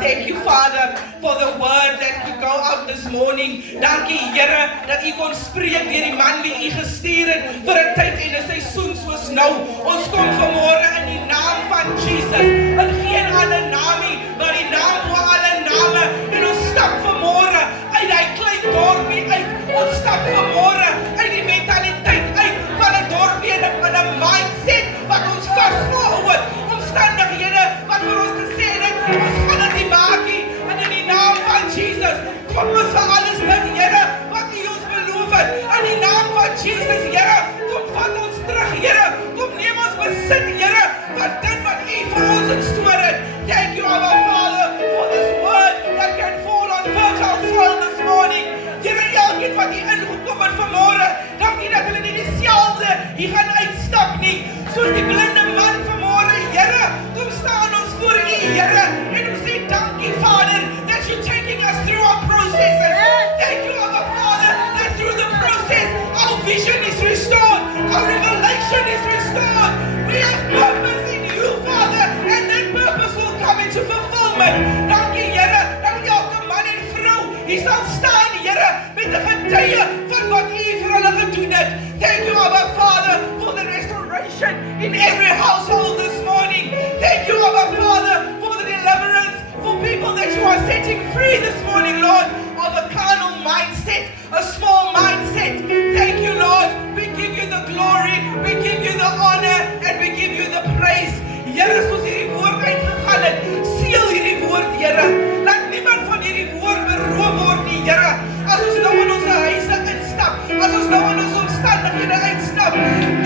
Thank you, Father, for the word that could go out this morning. Dankie, Here, dat U kon spreek deur die man wie U gestuur het vir 'n tyd en 'n seisoen soos nou. Ons kom vanmôre in die naam van Jesus, in geen ander naam nie, maar die naam bo alle name. En ons stap vanmôre uit daai klein dorpie uit. Ons stap vanmôre uit die mentaliteit uit van 'n dorpie en 'n mindset wat ons vasgehou het. Omstandighede wat vir ons gesê het, ons gaan dit nie maak nie. En in die naam van Jesus, kom ons vir alles dit, Here, wat U ons beloof het. In die naam van Jesus, Here, kom vat ons terug, Here. Kom neem ons besit, Here, van dit wat U vir ons instoor het. Thank you, our Father, for this word that can fall on fertile soil this morning. Here, elkeen wat hier ingekom het vanmôre, dankie dat hulle nie dieselfde hier gaan uitstap nie. Soos die blinde man vanmôre, Here, kom staan ons voor U, Here, en ons sê dankie, Vader, that you're taking us through our processes. Thank you, our Father, that through the process, our vision is restored, our revelation is restored. We have purpose in you, Father, and that purpose will come into fulfillment. Dankie, Here, dat elke man en vrou hier sal staan, Here, met 'n getuie van wat U vir hulle gedoen het. Thank you, our Father, for the restoration in every household this morning. Thank you, our Father, for the deliverance, for people that you are setting free this morning, Lord, of a carnal mindset, a small mindset. Thank you, Lord. We give you the glory, we give you the honor, and we give you the praise. Here, soos hierdie woord uitgegaan het, seël hierdie woord, Here. Laat niemand van hierdie woord beroof word nie, Here. As ons nou in ons huise instap, as ons nou in ons omstandighede uitstap,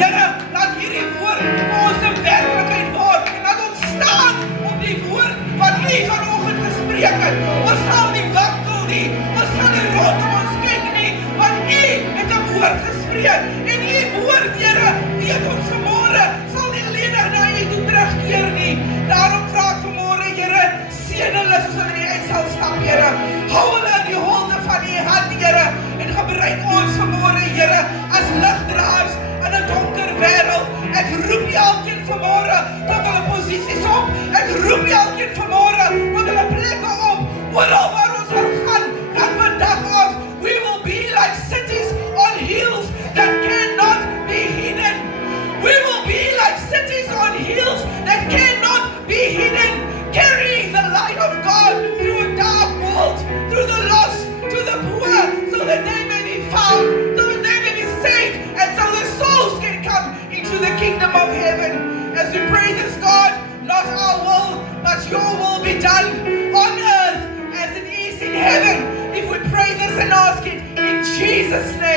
Here, laat hierdie woord vir ons 'n werklikheid word. Laat ons staan op die woord wat U vanoggend gespreek het. Ons sal nie wankel nie, ons sal nie rondom ons kyk nie, want U het 'n woord gespreek. En U woord, Here, weet ons vanmôre sal nie lenig na U toe terugkeer nie. Daarom vra ek vanmôre, Here, seën hulle soos hulle uit sal stap, Here. Hou hulle in die holde van U hand, Here, en gebruik ons vanmôre, Here, as ligdraers in 'n donker wêreld. Ek roep elkeen vanmôre tot hulle posisies op. Ek roep elkeen vanmôre tot hulle plekke op. Oral waar ons sal gaan, van vandag af, we will be like cities on hills that cannot be hidden. We will be like cities on hills that cannot be hidden, carrying the light of God through a dark world, through not our will, but your will be done on earth as it is in heaven. If we pray this and ask it in Jesus' name.